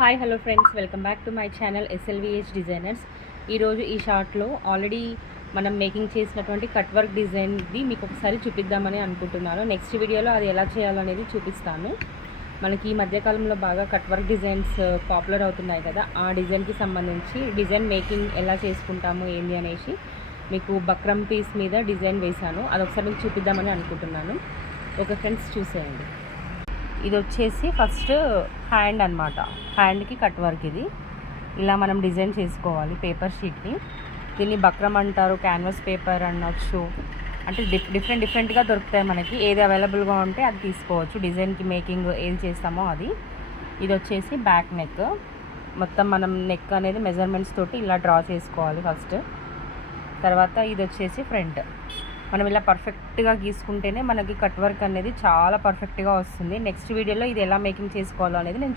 Hi hello friends, welcome back to my channel SLVH designers. ఈరోజు ఈ షార్ట్లో already మనం మేకింగ్ చేసినటువంటి కట్ వర్క్ డిజైన్ది మీకు ఒకసారి చూపిద్దామని అనుకుంటున్నాను. నెక్స్ట్ వీడియోలో అది ఎలా చేయాలనేది చూపిస్తాను. మనకి ఈ మధ్యకాలంలో బాగా కట్ వర్క్ డిజైన్స్ పాపులర్ అవుతున్నాయి కదా, ఆ డిజైన్కి సంబంధించి డిజైన్ మేకింగ్ ఎలా చేసుకుంటాము ఏంది అనేసి మీకు బక్రమ్ పీస్ మీద డిజైన్ వేశాను. అది ఒకసారి మీకు చూపిద్దామని అనుకుంటున్నాను. ఓకే ఫ్రెండ్స్, చూసేయండి. ఇది వచ్చేసి ఫస్ట్ హ్యాండ్ అనమాట. హ్యాండ్కి కట్ వర్క్. ఇది ఇలా మనం డిజైన్ చేసుకోవాలి పేపర్ షీట్ని. దీన్ని బక్రమ్ అంటారు, క్యాన్వాస్ పేపర్ అనొచ్చు. అంటే డిఫరెంట్గా దొరుకుతాయి మనకి. ఏది అవైలబుల్గా ఉంటే అది తీసుకోవచ్చు. డిజైన్కి మేకింగ్ ఏది చేస్తామో అది. ఇది వచ్చేసి బ్యాక్ నెక్. మొత్తం మనం నెక్ అనేది మెజర్మెంట్స్ తోటి ఇలా డ్రా చేసుకోవాలి ఫస్ట్. తర్వాత ఇది వచ్చేసి ఫ్రంట్. మనం ఇలా పర్ఫెక్ట్గా గీసుకుంటేనే మనకి కట్ వర్క్ అనేది చాలా పర్ఫెక్ట్గా వస్తుంది. నెక్స్ట్ వీడియోలో ఇది ఎలా మేకింగ్ చేసుకోవాలో అనేది నేను